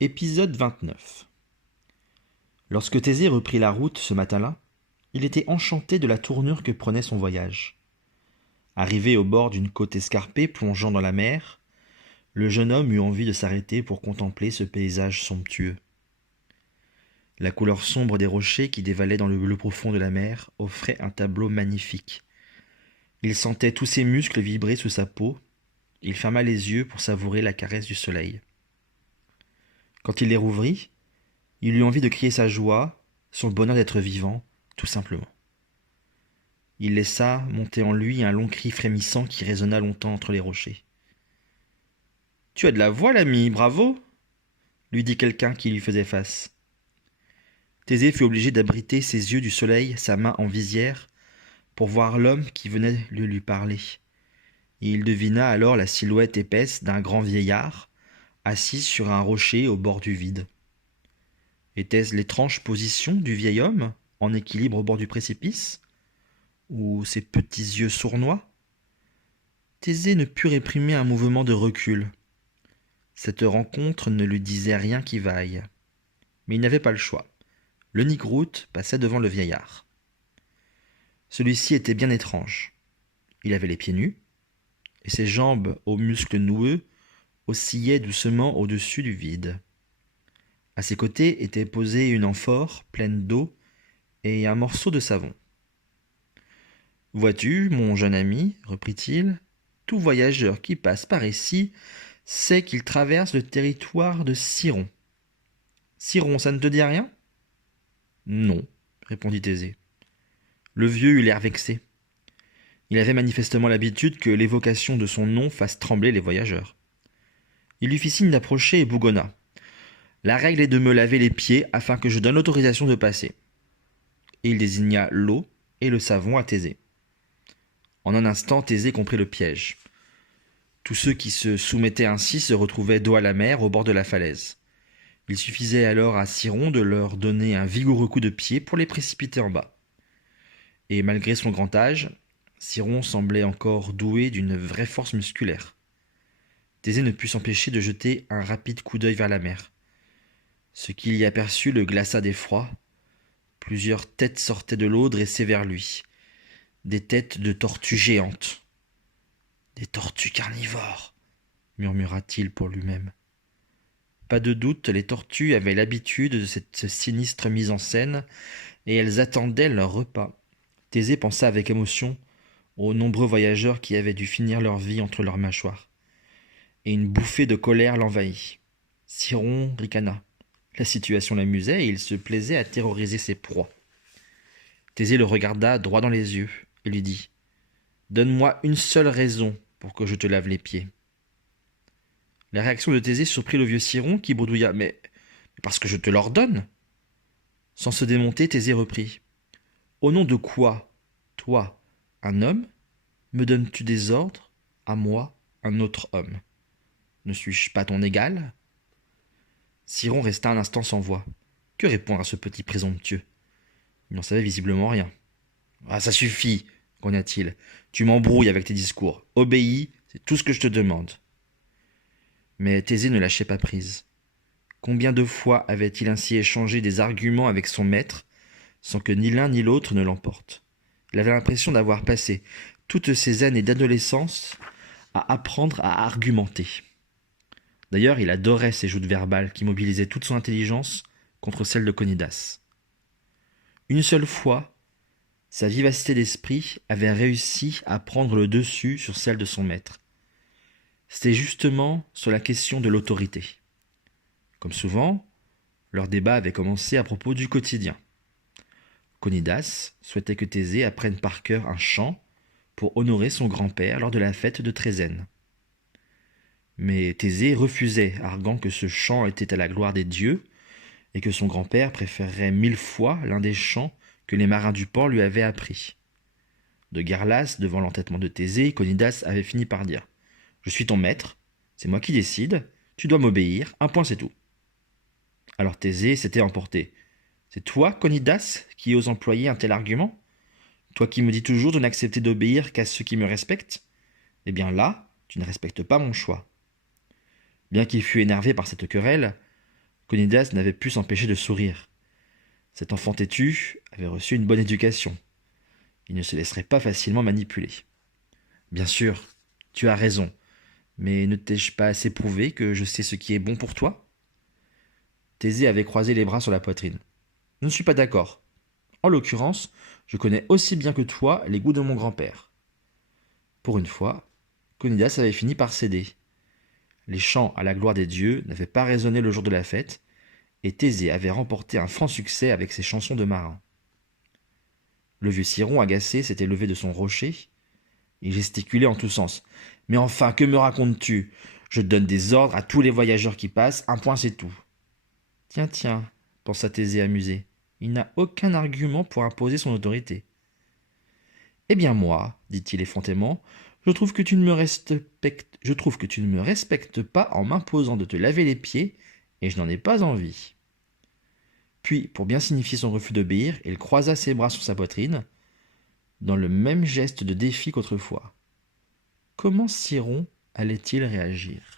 Épisode 29. Lorsque Thésée reprit la route ce matin-là, il était enchanté de la tournure que prenait son voyage. Arrivé au bord d'une côte escarpée plongeant dans la mer, le jeune homme eut envie de s'arrêter pour contempler ce paysage somptueux. La couleur sombre des rochers qui dévalaient dans le bleu profond de la mer offrait un tableau magnifique. Il sentait tous ses muscles vibrer sous sa peau. Il ferma les yeux pour savourer la caresse du soleil. Quand il les rouvrit, il eut envie de crier sa joie, son bonheur d'être vivant, tout simplement. Il laissa monter en lui un long cri frémissant qui résonna longtemps entre les rochers. « Tu as de la voix, l'ami, bravo !» lui dit quelqu'un qui lui faisait face. Thésée fut obligé d'abriter ses yeux du soleil, sa main en visière, pour voir l'homme qui venait de lui parler. Et il devina alors la silhouette épaisse d'un grand vieillard, assis sur un rocher au bord du vide. Était-ce l'étrange position du vieil homme, en équilibre au bord du précipice, ou ses petits yeux sournois? Thésée ne put réprimer un mouvement de recul. Cette rencontre ne lui disait rien qui vaille. Mais il n'avait pas le choix. Le Nigroute passait devant le vieillard. Celui-ci était bien étrange. Il avait les pieds nus, et ses jambes aux muscles noueux oscillaient doucement au-dessus du vide. À ses côtés était posée une amphore pleine d'eau et un morceau de savon. « Vois-tu, mon jeune ami, reprit-il, tout voyageur qui passe par ici sait qu'il traverse le territoire de Siron. Siron, ça ne te dit rien ?»« Non, répondit Thésée. Le vieux eut l'air vexé. Il avait manifestement l'habitude que l'évocation de son nom fasse trembler les voyageurs. Il lui fit signe d'approcher et bougonna. « La règle est de me laver les pieds afin que je donne l'autorisation de passer. » Et il désigna l'eau et le savon à Thésée. En un instant, Thésée comprit le piège. Tous ceux qui se soumettaient ainsi se retrouvaient dos à la mer, au bord de la falaise. Il suffisait alors à Siron de leur donner un vigoureux coup de pied pour les précipiter en bas. Et malgré son grand âge, Siron semblait encore doué d'une vraie force musculaire. Thésée ne put s'empêcher de jeter un rapide coup d'œil vers la mer. Ce qu'il y aperçut le glaça d'effroi. Plusieurs têtes sortaient de l'eau dressées vers lui. Des têtes de tortues géantes. « Des tortues carnivores !» murmura-t-il pour lui-même. Pas de doute, les tortues avaient l'habitude de cette sinistre mise en scène, et elles attendaient leur repas. Thésée pensa avec émotion aux nombreux voyageurs qui avaient dû finir leur vie entre leurs mâchoires. Et une bouffée de colère l'envahit. Siron ricana. La situation l'amusait et il se plaisait à terroriser ses proies. Thésée le regarda droit dans les yeux et lui dit « Donne-moi une seule raison pour que je te lave les pieds. » La réaction de Thésée surprit le vieux Siron qui bredouilla « Mais parce que je te l'ordonne !» Sans se démonter, Thésée reprit « Au nom de quoi, toi, un homme, me donnes-tu des ordres, à moi, un autre homme? Ne suis-je pas ton égal ?» Siron resta un instant sans voix. Que répondre à ce petit présomptueux? Il n'en savait visiblement rien. « Ah, ça suffit, grogna-t-il. Tu m'embrouilles avec tes discours. Obéis, c'est tout ce que je te demande. » Mais Thésée ne lâchait pas prise. Combien de fois avait-il ainsi échangé des arguments avec son maître, sans que ni l'un ni l'autre ne l'emporte? Il avait l'impression d'avoir passé toutes ces années d'adolescence à apprendre à argumenter. D'ailleurs, il adorait ces joutes verbales qui mobilisaient toute son intelligence contre celle de Conidas. Une seule fois, sa vivacité d'esprit avait réussi à prendre le dessus sur celle de son maître. C'était justement sur la question de l'autorité. Comme souvent, leur débat avait commencé à propos du quotidien. Conidas souhaitait que Thésée apprenne par cœur un chant pour honorer son grand-père lors de la fête de Trézène. Mais Thésée refusait, arguant que ce chant était à la gloire des dieux et que son grand-père préférerait 1000 fois l'un des chants que les marins du port lui avaient appris. De guerre lasse, devant l'entêtement de Thésée, Conidas avait fini par dire « Je suis ton maître, c'est moi qui décide, tu dois m'obéir, un point c'est tout. » Alors Thésée s'était emporté. « C'est toi, Conidas, qui oses employer un tel argument? Toi qui me dis toujours de n'accepter d'obéir qu'à ceux qui me respectent? Eh bien là, tu ne respectes pas mon choix. » Bien qu'il fût énervé par cette querelle, Conidas n'avait pu s'empêcher de sourire. Cet enfant têtu avait reçu une bonne éducation. Il ne se laisserait pas facilement manipuler. Bien sûr, tu as raison, mais ne t'ai-je pas assez prouvé que je sais ce qui est bon pour toi? Thésée avait croisé les bras sur la poitrine. Je ne suis pas d'accord. En l'occurrence, je connais aussi bien que toi les goûts de mon grand-père. Pour une fois, Conidas avait fini par céder. Les chants à la gloire des dieux n'avaient pas résonné le jour de la fête, et Thésée avait remporté un franc succès avec ses chansons de marin. Le vieux Ciron, agacé, s'était levé de son rocher. Il gesticulait en tous sens. Mais enfin, que me racontes-tu? Je donne des ordres à tous les voyageurs qui passent, un point c'est tout. Tiens, tiens, pensa Thésée amusé. Il n'a aucun argument pour imposer son autorité. Eh bien moi, dit-il effrontément, je trouve que tu ne me respectes pas en m'imposant de te laver les pieds, et je n'en ai pas envie. Puis, pour bien signifier son refus d'obéir, il croisa ses bras sur sa poitrine, dans le même geste de défi qu'autrefois. Comment Ciron allait-il réagir?